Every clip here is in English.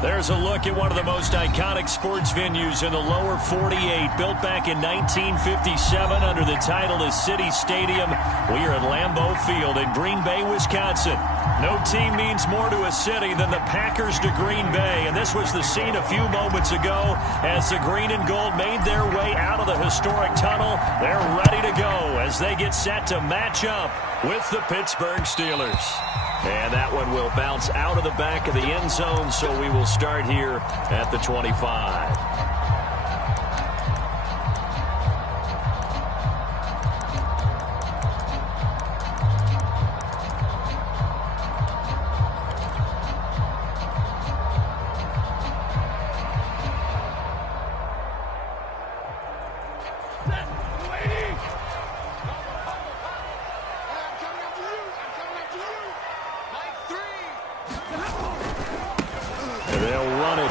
There's a look at one of the most iconic sports venues in the lower 48, built back in 1957 under the title of City Stadium. We are at Lambeau Field in Green Bay, Wisconsin. No team means more to a city than the Packers to Green Bay, and this was the scene a few moments ago as the green and gold made their way out of the historic tunnel. They're ready to go as they get set to match up with the Pittsburgh Steelers. And that one will bounce out of the back of the end zone, so we will start here at the 25.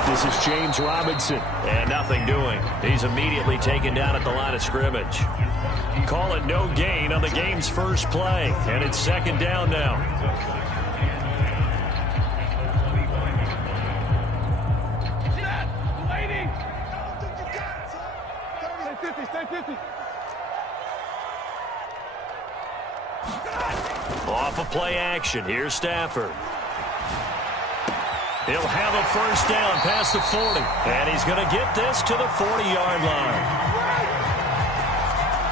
This is James Robinson, and nothing doing. He's immediately taken down at the line of scrimmage. Call it no gain on the game's first play, and it's second down now. Off of play action, here's Stafford. He'll have a first down past the 40, and he's going to get this to the 40-yard line.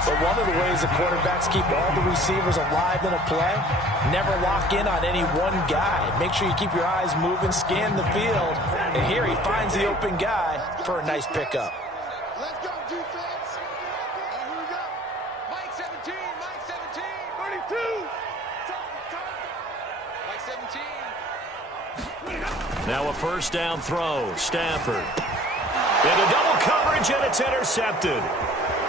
But one of the ways the quarterbacks keep all the receivers alive in a play, never lock in on any one guy. Make sure you keep your eyes moving, scan the field, and here he finds the open guy for a nice pickup. Let's go, defense. Here we go. Mike 17, Mike 17, 32. Mike 17. Now a first down throw. Stafford. Into double coverage, and it's intercepted.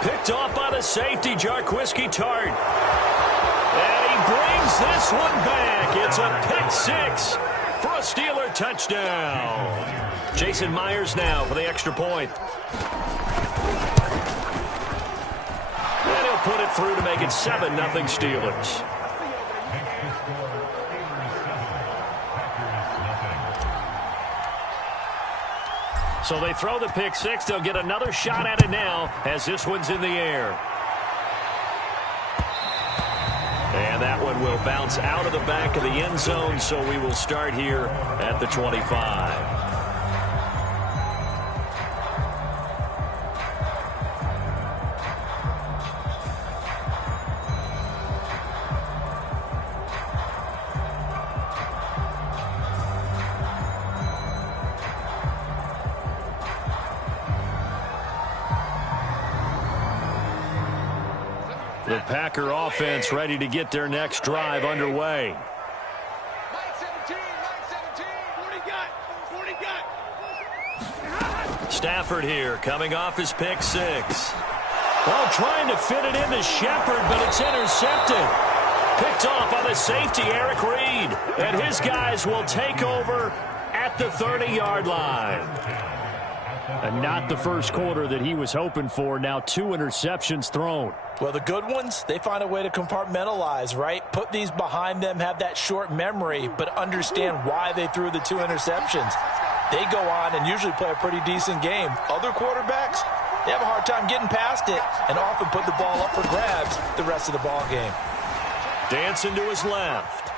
Picked off by the safety, Jarquiski Tart. And he brings this one back. It's a pick six for a Steeler touchdown. Jason Myers now for the extra point. And he'll put it through to make it 7-0 Steelers. So they throw the pick six. They'll get another shot at it now as this one's in the air. And that one will bounce out of the back of the end zone, so we will start here at the 25. The Packer offense ready to get their next drive underway. Mike 17, Mike 17. 40 got. Stafford here coming off his pick six. Well, trying to fit it into Shepard, but it's intercepted. Picked off by the safety, Eric Reed. And his guys will take over at the 30-yard line. And not the first quarter that he was hoping for. Now 2 interceptions thrown. Well, the good ones, they find a way to compartmentalize, right? Put these behind them, have that short memory, but understand why they threw the 2 interceptions. They go on and usually play a pretty decent game. Other quarterbacks, they have a hard time getting past it and often put the ball up for grabs the rest of the ball game. Dancing to his left.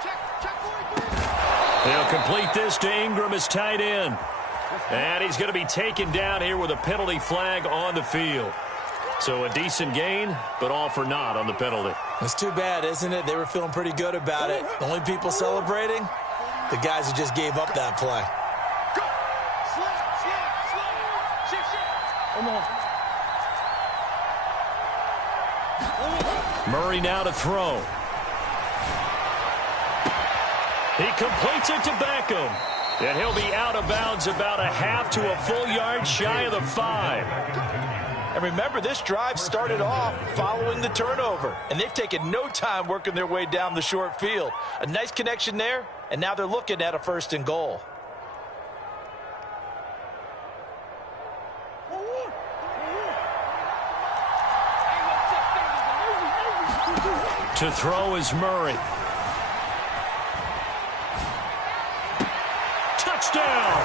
They'll complete this to Ingram as tight end. And he's going to be taken down here with a penalty flag on the field. So a decent gain, but all for naught on the penalty. It's too bad, isn't it? They were feeling pretty good about it. The only people celebrating, the guys who just gave up that play. Go. Slow. Shift. Murray now to throw. He completes it to Beckham. And he'll be out of bounds about a half to a full yard shy of the 5. And remember, this drive started off following the turnover. And they've taken no time working their way down the short field. A nice connection there, and now they're looking at a 1st and goal. To throw is Murray. Touchdown!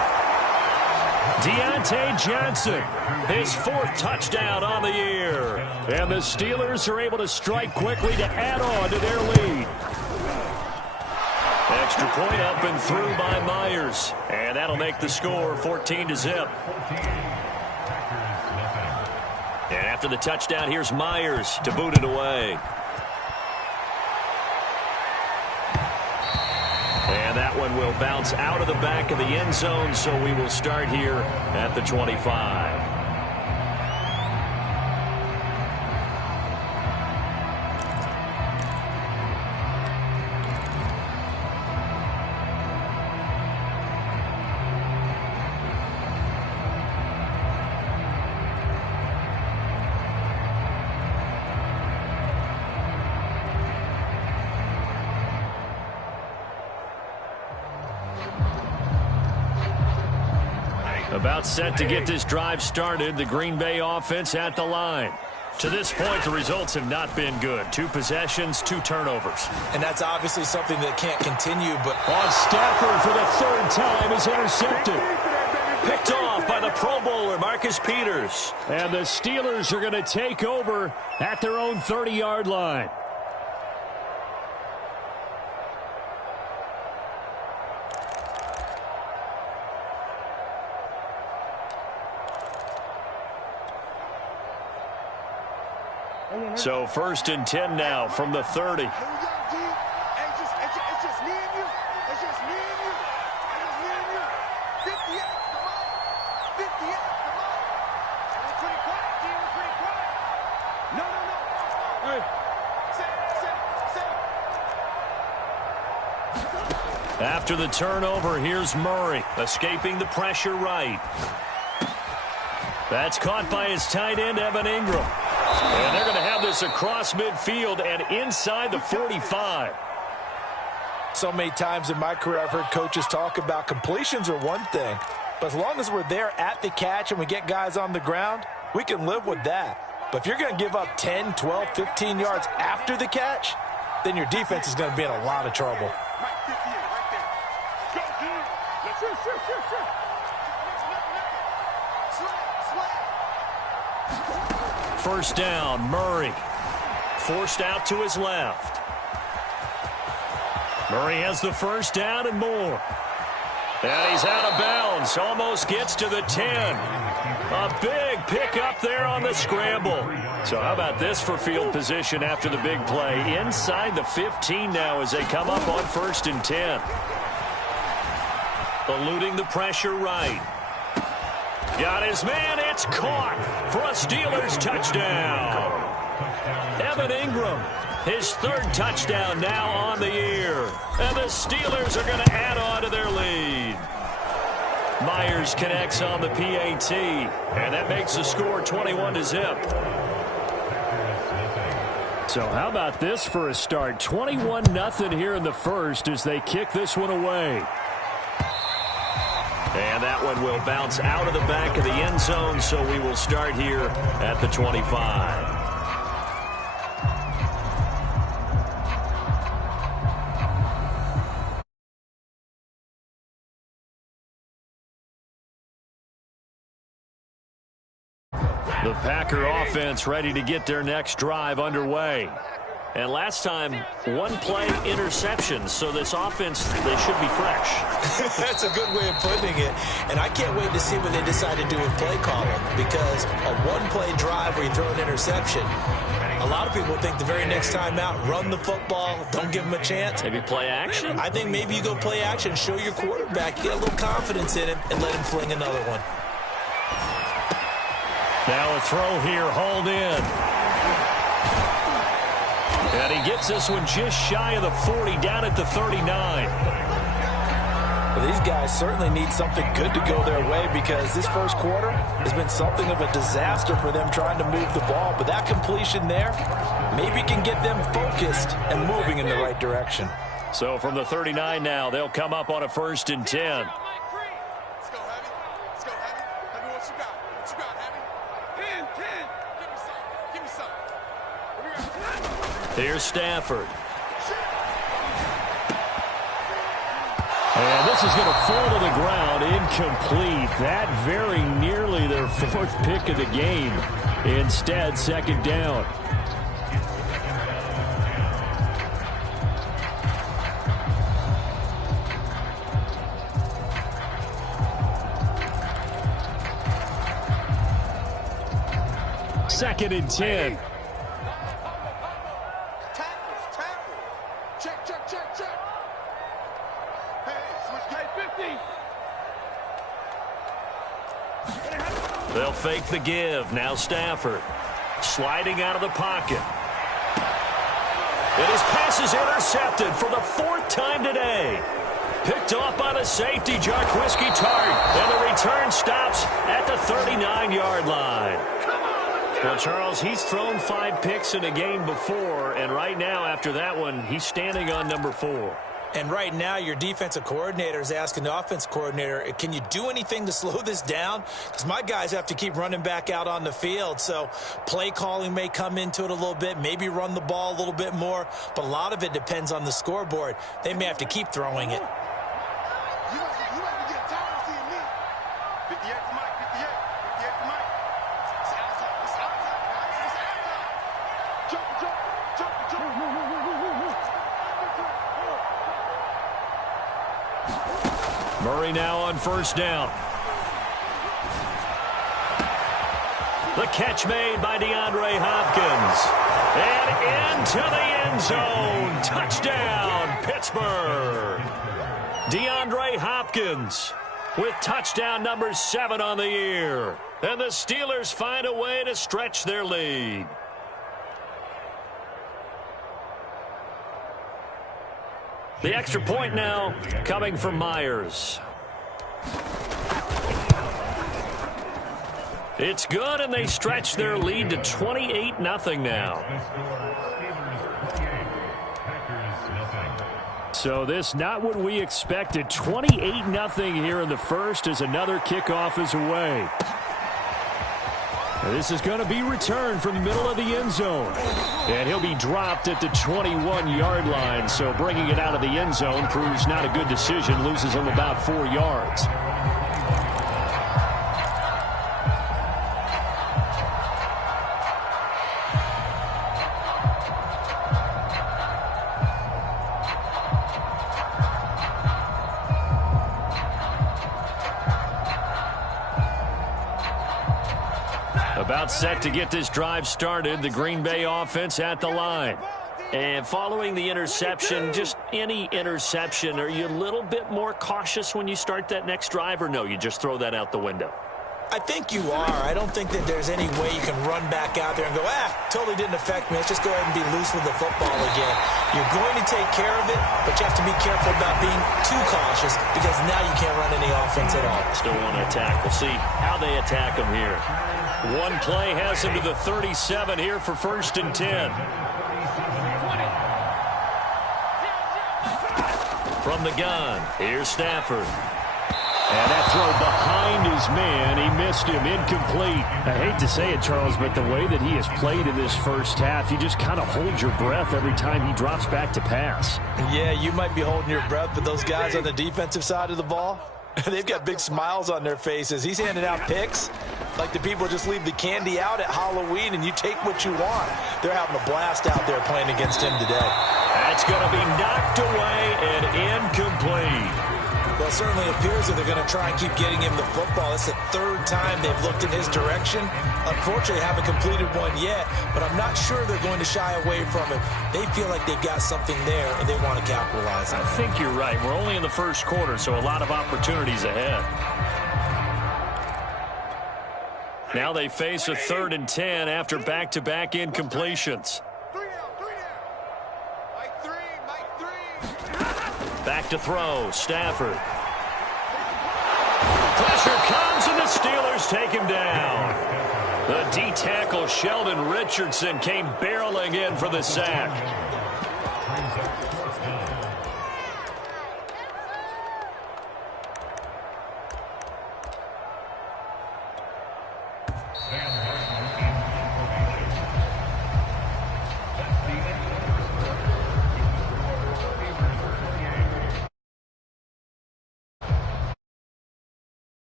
Deontay Johnson, his 4th touchdown on the year. And the Steelers are able to strike quickly to add on to their lead. Extra point up and through by Myers. And that'll make the score 14-0. And after the touchdown, here's Myers to boot it away. And that one will bounce out of the back of the end zone, so we will start here at the 25. About set to get this drive started. The Green Bay offense at the line. To this point, the results have not been good. 2 possessions, 2 turnovers. And that's obviously something that can't continue. But on Stafford for the 3rd time is intercepted. Picked off by the Pro Bowler, Marcus Peters. And the Steelers are going to take over at their own 30-yard line. So 1st and 10 now from the 30. Here we go, G. Hey, it's just me and you. It's just me and you. It's just me and you. 58, come on. 58, come on. We're pretty quiet, G. We're pretty quiet. No. Hey. Sit. After the turnover, here's Murray, escaping the pressure right. That's caught by his tight end, Evan Ingram. And they're going to have this across midfield and inside the 45. so many times in my career I've heard coaches talk about completions are one thing, but as long as we're there at the catch and we get guys on the ground, we can live with that. But if you're going to give up 10, 12, 15 yards after the catch, then your defense is going to be in a lot of trouble. First down, Murray. Forced out to his left. Murray has the first down and more. And he's out of bounds. Almost gets to the 10. A big pickup there on the scramble. So how about this for field position after the big play? Inside the 15 now as they come up on first and 10. Eluding the pressure right. Got his man. It's caught for a Steelers touchdown. Evan Ingram, his third touchdown now on the year. And the Steelers are going to add on to their lead. Myers connects on the PAT. And that makes the score 21-0. So how about this for a start? 21-0 here in the first as they kick this one away. And that one will bounce out of the back of the end zone, so we will start here at the 25. The Packer offense ready to get their next drive underway. And last time, one play interception, so this offense, they should be fresh. That's a good way of putting it. And I can't wait to see what they decide to do with play calling, because a one-play drive where you throw an interception, a lot of people think the very next time out, run the football, don't give them a chance. Maybe play action? I think maybe you go play action, show your quarterback, get a little confidence in him, and let him fling another one. Now a throw here, hauled in. And he gets this one just shy of the 40, down at the 39. Well, these guys certainly need something good to go their way, because this first quarter has been something of a disaster for them trying to move the ball. But that completion there maybe can get them focused and moving in the right direction. So from the 39 now, they'll come up on a first and 10. Let's go, Heavy. Let's go, Heavy. Heavy, what you got? What you got, Heavy? 10. Give me some. Give me some. What do we got? Here's Stafford. And this is going to fall to the ground, incomplete. That very nearly their fourth pick of the game. Instead, second down. Second and 10. Tackles. Check. Hey, switch guy 50. They'll fake the give. Now Stafford sliding out of the pocket. And his pass is intercepted for the fourth time today. Picked off by the safety, Jarquiski Tart. And the return stops at the 39-yard line. Well, Charles, he's thrown 5 picks in a game before, and right now, after that one, he's standing on number 4. And right now, your defensive coordinator is asking the offense coordinator, can you do anything to slow this down? Because my guys have to keep running back out on the field. So play calling may come into it a little bit, maybe run the ball a little bit more. But a lot of it depends on the scoreboard. They may have to keep throwing it. You must be getting tired of seeing me. 58 for Mike, 58 for Mike. It's outside. Jump. Murray now on first down. The catch made by DeAndre Hopkins. And into the end zone. Touchdown, Pittsburgh. DeAndre Hopkins with touchdown number 7 on the year. And the Steelers find a way to stretch their lead. The extra point now coming from Myers. It's good, and they stretch their lead to 28-0 now. So this not what we expected. 28-0 here in the first as another kickoff is away. This is going to be returned from the middle of the end zone. And he'll be dropped at the 21-yard line. So bringing it out of the end zone proves not a good decision. Loses him about 4 yards. About set to get this drive started. The Green Bay offense at the line. And following the interception, just any interception, are you a little bit more cautious when you start that next drive, or no, you just throw that out the window? I think you are. I don't think that there's any way you can run back out there and go, totally didn't affect me. Let's just go ahead and be loose with the football again. You're going to take care of it, but you have to be careful about being too cautious because now you can't run any offense at all. Still want to attack. We'll see how they attack them here. One play has him to the 37 here for first and 10. From the gun, here's Stafford. And that throw behind his man, he missed him, incomplete. I hate to say it, Charles, but the way that he has played in this first half, you just kind of hold your breath every time he drops back to pass. Yeah, you might be holding your breath, but those guys on the defensive side of the ball, they've got big smiles on their faces. He's handing out picks like the people just leave the candy out at Halloween and you take what you want. They're having a blast out there playing against him today. That's going to be knocked away and incomplete. Well, it certainly appears that they're going to try and keep getting him the football. It's the third time they've looked in his direction. Unfortunately, haven't completed one yet, but I'm not sure they're going to shy away from it. They feel like they've got something there, and they want to capitalize on it. I think you're right. We're only in the first quarter, so a lot of opportunities ahead. Now they face a 3rd and 10 after back-to-back incompletions. Back to throw, Stafford. Pressure comes, and the Steelers take him down. The D-tackle, Sheldon Richardson, came barreling in for the sack.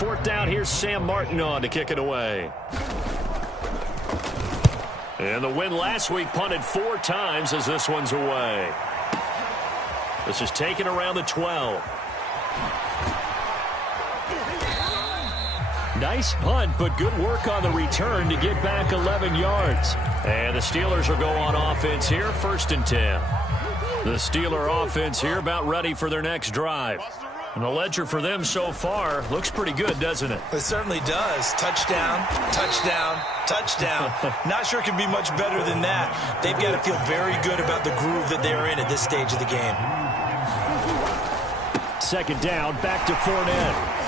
4th down, here's Sam Martin on to kick it away. And the win last week punted 4 times as this one's away. This is taken around the 12. Nice punt, but good work on the return to get back 11 yards. And the Steelers will go on offense here, 1st and 10. The Steeler offense here about ready for their next drive. And the ledger for them so far looks pretty good, doesn't it? It certainly does. Touchdown, touchdown, touchdown. Not sure it can be much better than that. They've got to feel very good about the groove that they're in at this stage of the game. 2nd down, back to Fournette.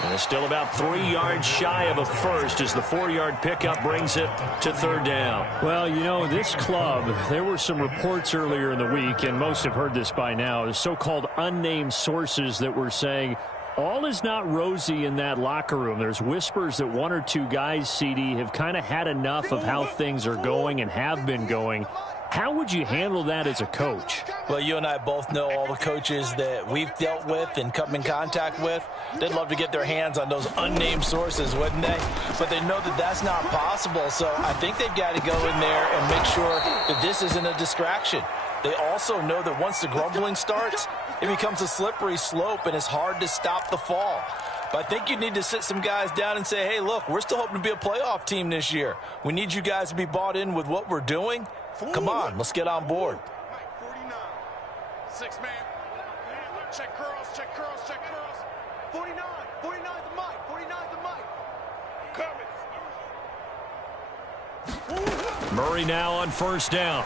And it's still about 3 yards shy of a first as the 4-yard pickup brings it to 3rd down. Well, you know, this club, there were some reports earlier in the week, and most have heard this by now, the so-called unnamed sources that were saying all is not rosy in that locker room. There's whispers that 1 or 2 guys, CD, have kind of had enough of how things are going and have been going. How would you handle that as a coach? Well, you and I both know all the coaches that we've dealt with and come in contact with. They'd love to get their hands on those unnamed sources, wouldn't they? But they know that that's not possible, so I think they've got to go in there and make sure that this isn't a distraction. They also know that once the grumbling starts, it becomes a slippery slope and it's hard to stop the fall. But I think you need to sit some guys down and say, hey, look, we're still hoping to be a playoff team this year. We need you guys to be bought in with what we're doing. Come on, let's get on board. 49. 6 man. Check curls, check curls, check curls. 49. 49 the mic. 49 the mic. Coming. Murray now on 1st down.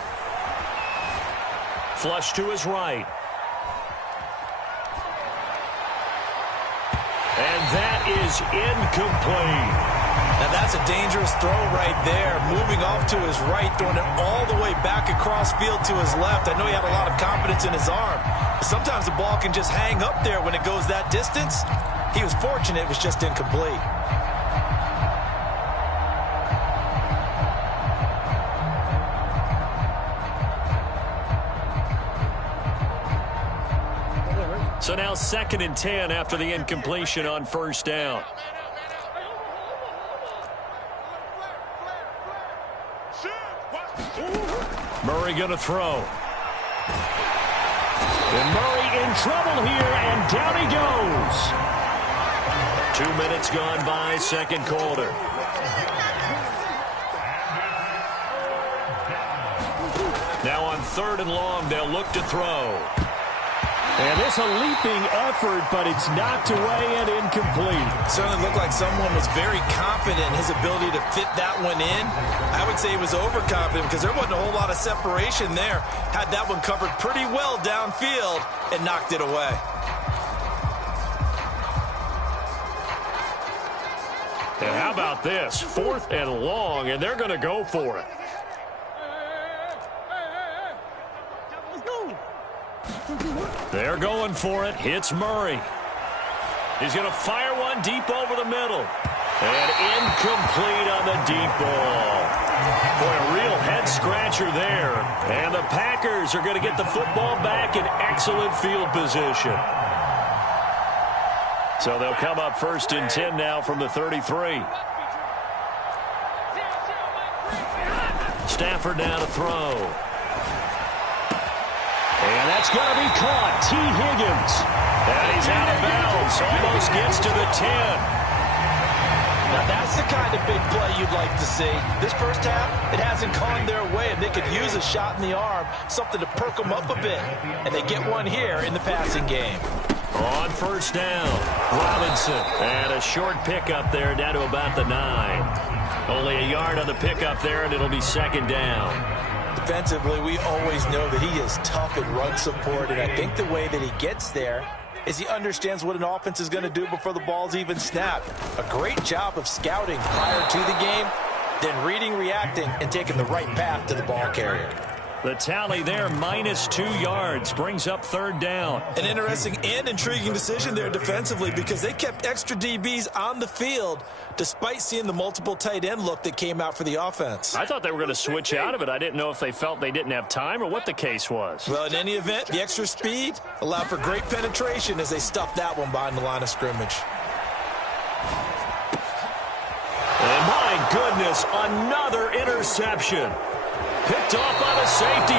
Flush to his right. And that is incomplete. Now that's a dangerous throw right there. Moving off to his right, throwing it all the way back across field to his left. I know he had a lot of confidence in his arm. But sometimes the ball can just hang up there when it goes that distance. He was fortunate it was just incomplete. So now 2nd and 10 after the incompletion on 1st down. Murray going to throw. And Murray in trouble here, and down he goes. 2 minutes gone by, 2nd quarter. Now on 3rd and long, they'll look to throw. And it's a leaping effort, but it's knocked away and incomplete. Certainly looked like someone was very confident in his ability to fit that one in. I would say he was overconfident because there wasn't a whole lot of separation there. Had that one covered pretty well downfield and knocked it away. And how about this? 4th and long, and they're going to go for it. They're going for it. Hits Murray. He's going to fire one deep over the middle. And incomplete on the deep ball. Boy, a real head-scratcher there. And the Packers are going to get the football back in excellent field position. So they'll come up 1st and 10 now from the 33. Stafford now to throw. And that's going to be caught. T. Higgins. And he's out of bounds. Almost gets to the 10. Now that's the kind of big play you'd like to see. This first half, it hasn't gone their way, and they could use a shot in the arm, something to perk them up a bit. And they get one here in the passing game. On 1st down, Robinson. And a short pickup there down to about the 9. Only a yard on the pickup there, and it'll be 2nd down. Defensively, we always know that he is tough at run support, and I think the way that he gets there is he understands what an offense is going to do before the ball's even snapped. A great job of scouting prior to the game, then reading, reacting, and taking the right path to the ball carrier. The tally there, -2 yards, brings up 3rd down. An interesting and intriguing decision there defensively because they kept extra DBs on the field despite seeing the multiple tight end look that came out for the offense. I thought they were going to switch out of it. I didn't know if they felt they didn't have time or what the case was. Well, in any event, the extra speed allowed for great penetration as they stuffed that one behind the line of scrimmage. goodness, another interception. Picked off by the safety,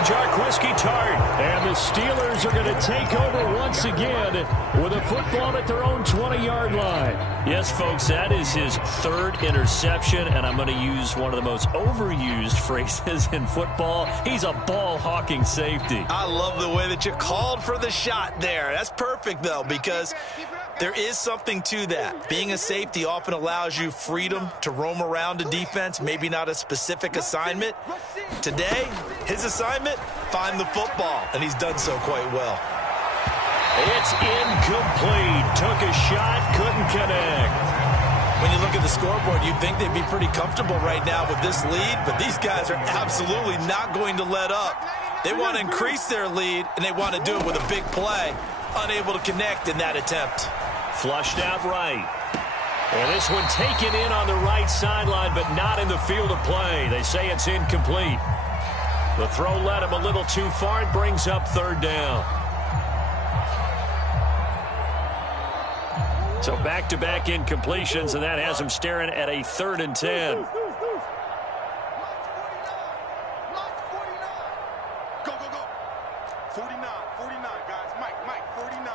Tart. And the Steelers are going to take over once again with a football at their own 20-yard line. Yes, folks, that is his third interception, and I'm going to use one of the most overused phrases in football. He's a ball-hawking safety. I love the way that you called for the shot there. That's perfect, though, because there is something to that. Being a safety often allows you freedom to roam around a defense, maybe not a specific assignment. Today, his assignment, find the football, and he's done so quite well. It's incomplete. Took a shot, couldn't connect. When you look at the scoreboard, you'd think they'd be pretty comfortable right now with this lead, but these guys are absolutely not going to let up. They want to increase their lead, and they want to do it with a big play. Unable to connect in that attempt. Flushed out right. And this one taken in on the right sideline, but not in the field of play. They say it's incomplete. The throw led him a little too far. It brings up third down. So back-to-back incompletions, and that has him staring at a 3rd and 10. Go, go, go. 49, guys. Mike, 49.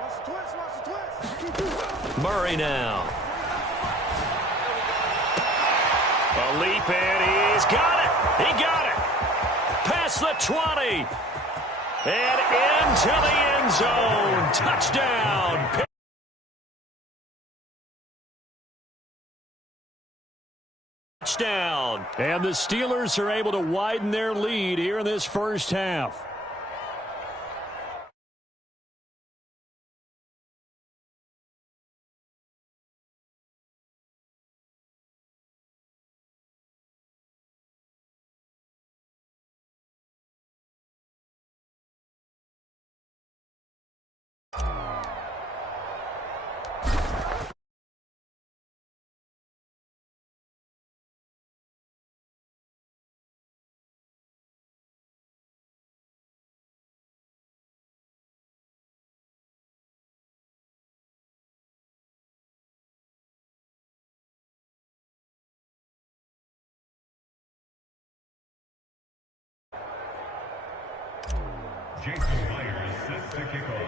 Watch the twist. Murray now. A leap, and he's got it. He got it. Past the 20. And into the end zone. Touchdown. Touchdown. And the Steelers are able to widen their lead here in this first half.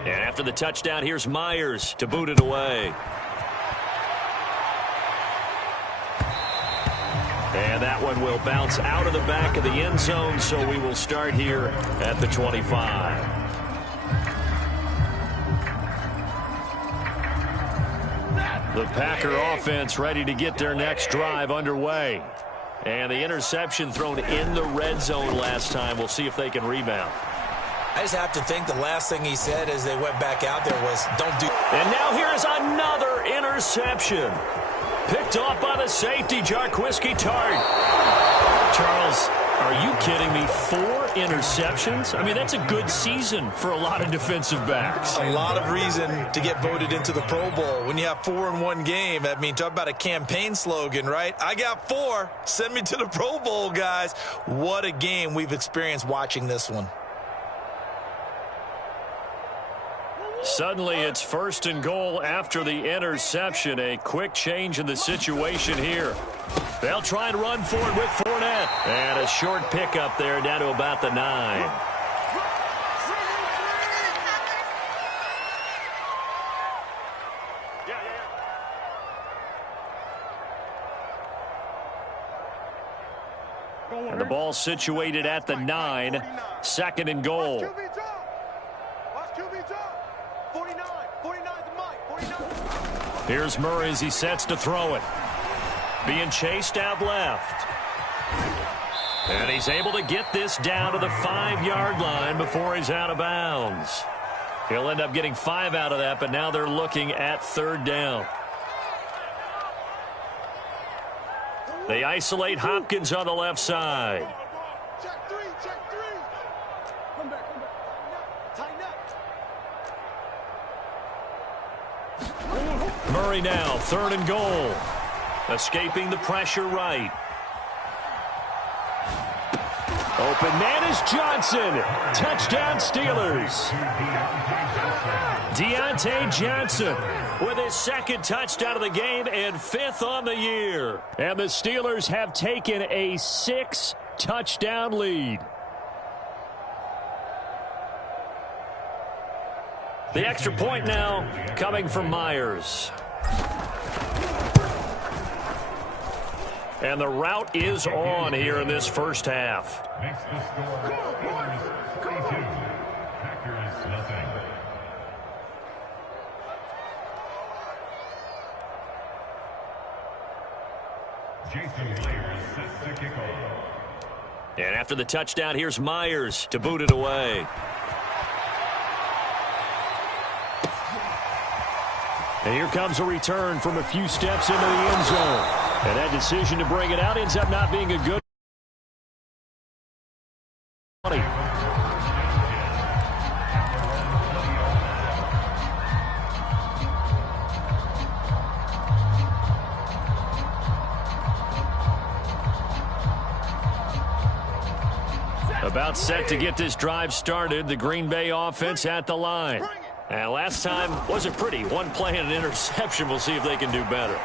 And after the touchdown, here's Myers to boot it away. And that one will bounce out of the back of the end zone, so we will start here at the 25. The Packer offense ready to get their next drive underway. And the interception thrown in the red zone last time. We'll see if they can rebound. I just have to think the last thing he said as they went back out there was, don't do. And now here is another interception. Picked off by the safety, Tart. Charles, are you kidding me? 4 interceptions? I mean, that's a good season for a lot of defensive backs. A lot of reason to get voted into the Pro Bowl. When you have 4 in one game, I mean, talk about a campaign slogan, right? I got 4. Send me to the Pro Bowl, guys. What a game we've experienced watching this one. Suddenly, it's 1st and goal after the interception. A quick change in the situation here. They'll try and run for it with Fournette. And a short pickup there down to about the 9. And the ball situated at the 9. 2nd and goal. Here's Murray as he sets to throw it. Being chased out left. And he's able to get this down to the 5-yard line before he's out of bounds. He'll end up getting 5 out of that, but now they're looking at 3rd down. They isolate Hopkins on the left side. Check 3. Come back. Tighten up. Murray now, 3rd and goal. Escaping the pressure right. Open man is Johnson. Touchdown Steelers. Deontay Johnson with his second touchdown of the game and 5th on the year. And the Steelers have taken a 6-touchdown lead. The extra point now coming from Myers. And the route is on here in this first half. Makes the score Steelers 32, Packers nothing. Jason Myers sets the kickoff. And after the touchdown, here's Myers to boot it away. And here comes a return from a few steps into the end zone. And that decision to bring it out ends up not being a good one. About set to get this drive started. The Green Bay offense at the line. And last time wasn't pretty. One play and an interception. We'll see if they can do better.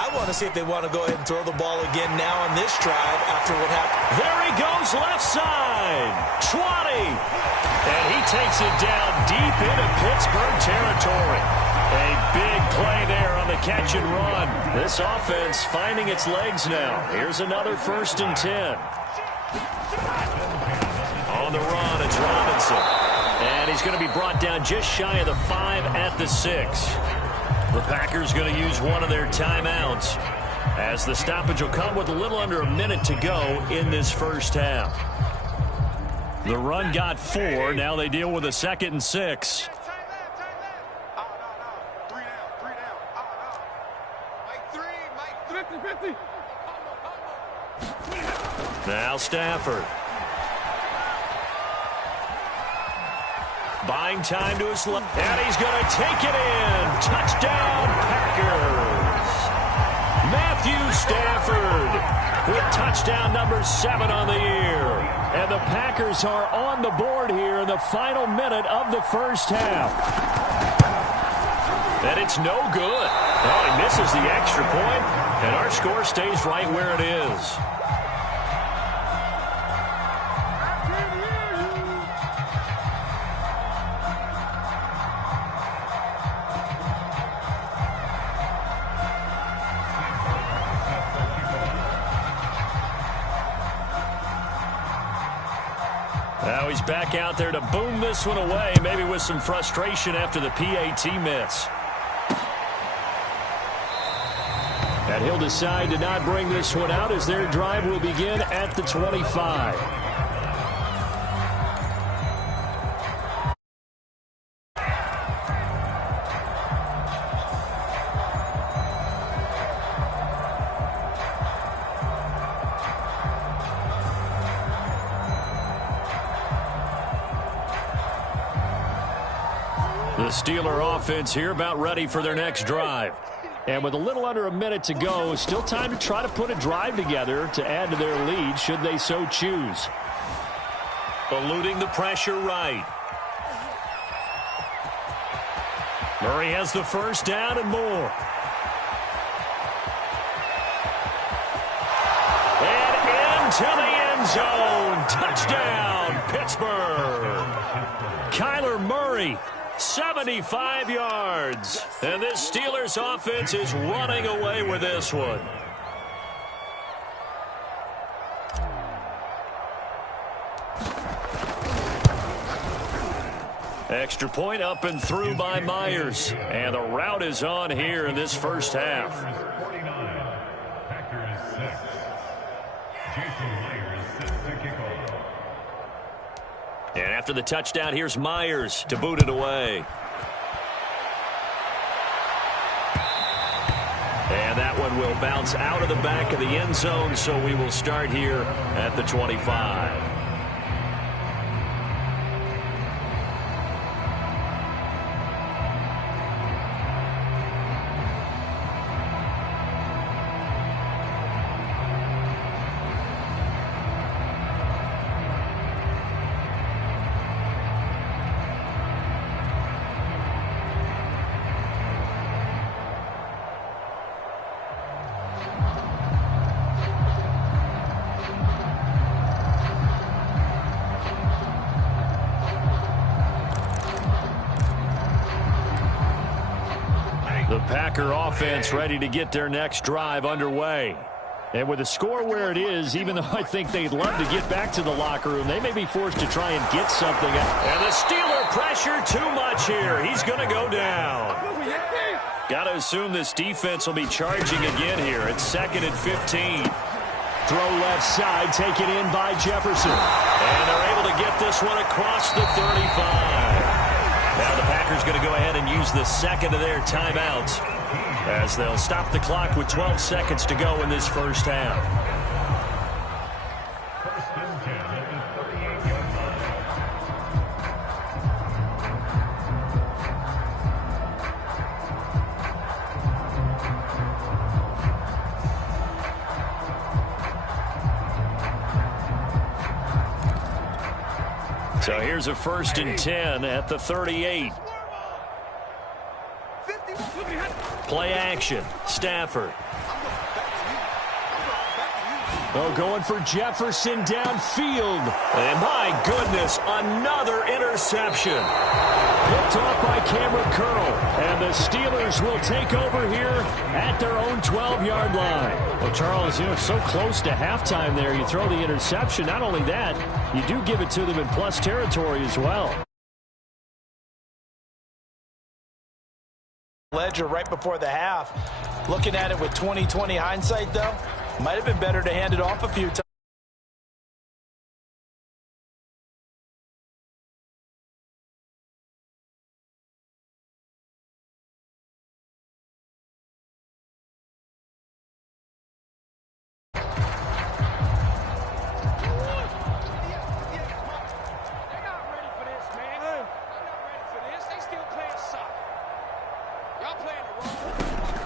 I want to see if they want to go ahead and throw the ball again now on this drive after what happened. There he goes, left side. 20. And he takes it down deep into Pittsburgh territory. A big play there on the catch and run. This offense finding its legs now. Here's another 1st and 10. On the run, it's Robinson. And he's going to be brought down just shy of the 5 at the 6. The Packers going to use one of their timeouts as the stoppage will come with a little under a minute to go in this first half. The run got 4. Now they deal with a 2nd and 6. Now Stafford. Buying time to his left. And he's going to take it in. Touchdown, Packers. Matthew Stafford with touchdown number 7 on the year. And the Packers are on the board here in the final minute of the first half. And it's no good. Oh, he misses the extra point, and our score stays right where it is. Now he's back out there to boom this one away, maybe with some frustration after the PAT miss. And he'll decide to not bring this one out as their drive will begin at the 25. The Steeler offense here about ready for their next drive. And with a little under a minute to go, still time to try to put a drive together to add to their lead should they so choose. Eluding the pressure right. Murray has the first down and more. And into the end zone. Touchdown, Pittsburgh. Kyler Murray. 75 yards. And this Steelers offense is running away with this one. Extra point up and through by Myers. And the route is on here in this first half. 49, Packers 6. Jason Myers sets the kickoff. And after the touchdown, here's Myers to boot it away. And that one will bounce out of the back of the end zone, so we will start here at the 25. Packer offense ready to get their next drive underway. And with the score where it is, even though I think they'd love to get back to the locker room, they may be forced to try and get something. And the Steeler pressure too much here. He's going to go down. Got to assume this defense will be charging again here. It's 2nd and 15. Throw left side, taken in by Jefferson. And they're able to get this one across the 35. Now the Packers going to go ahead and use the second of their timeouts, as they'll stop the clock with 12 seconds to go in this first half. First and 10 at the 38-yard line. So here's a 1st and 10 at the 38. Play action. Stafford. Oh, going for Jefferson downfield. And my goodness, another interception. Picked off by Cameron Curl. And the Steelers will take over here at their own 12-yard line. Well, Charles, so close to halftime there. You throw the interception. Not only that, you do give it to them in plus territory as well. Ledger right before the half. Looking at it with 20/20 hindsight, though, might have been better to hand it off a few times.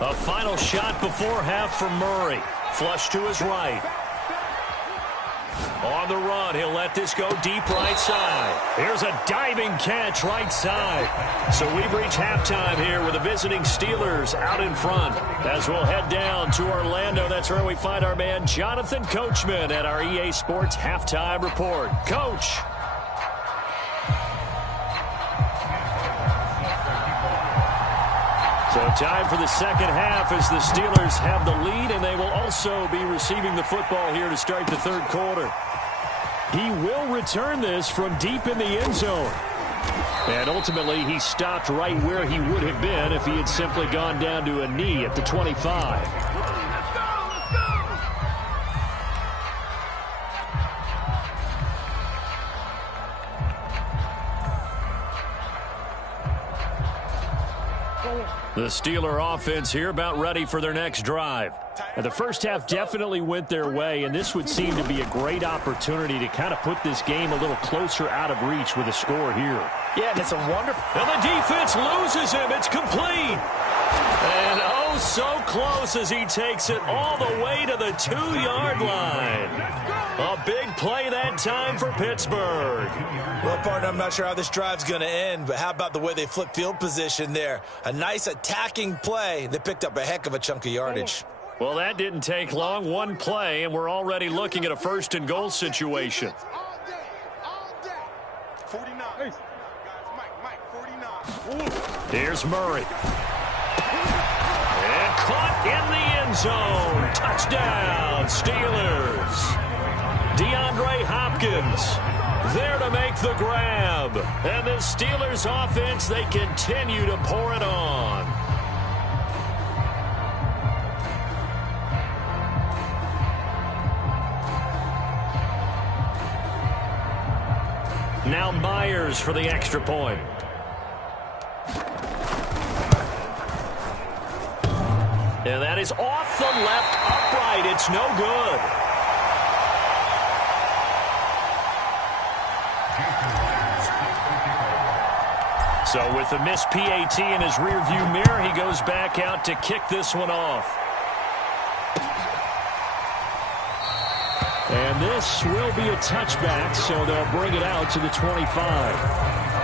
A final shot before half from Murray. Flush to his right. On the run, he'll let this go deep right side. Here's a diving catch right side. So we've reached halftime here with the visiting Steelers out in front. As we'll head down to Orlando, that's where we find our man Jonathan Coachman at our EA Sports Halftime Report. Coach. So time for the second half as the Steelers have the lead, and they will also be receiving the football here to start the third quarter. He will return this from deep in the end zone. And ultimately, he stopped right where he would have been if he had simply gone down to a knee at the 25. The Steeler offense here about ready for their next drive. And the first half definitely went their way, and this would seem to be a great opportunity to kind of put this game a little closer out of reach with a score here. Yeah, and it's a wonderful... And the defense loses him. It's complete. And oh, so close as he takes it all the way to the 2-yard line. A big play that time for Pittsburgh. Well, partner, I'm not sure how this drive's going to end, but how about the way they flip field position there? A nice attacking play. They picked up a heck of a chunk of yardage. Well, that didn't take long. One play, and we're already looking at a 1st and goal situation. All day. 49. Guys, Mike, 49. Here's Murray. And caught in the end zone. Touchdown, Steelers. DeAndre Hopkins there to make the grab. And the Steelers offense, they continue to pour it on. Now Myers for the extra point. And that is off the left upright. It's no good. So with the missed PAT in his rearview mirror, he goes back out to kick this one off. And this will be a touchback, so they'll bring it out to the 25.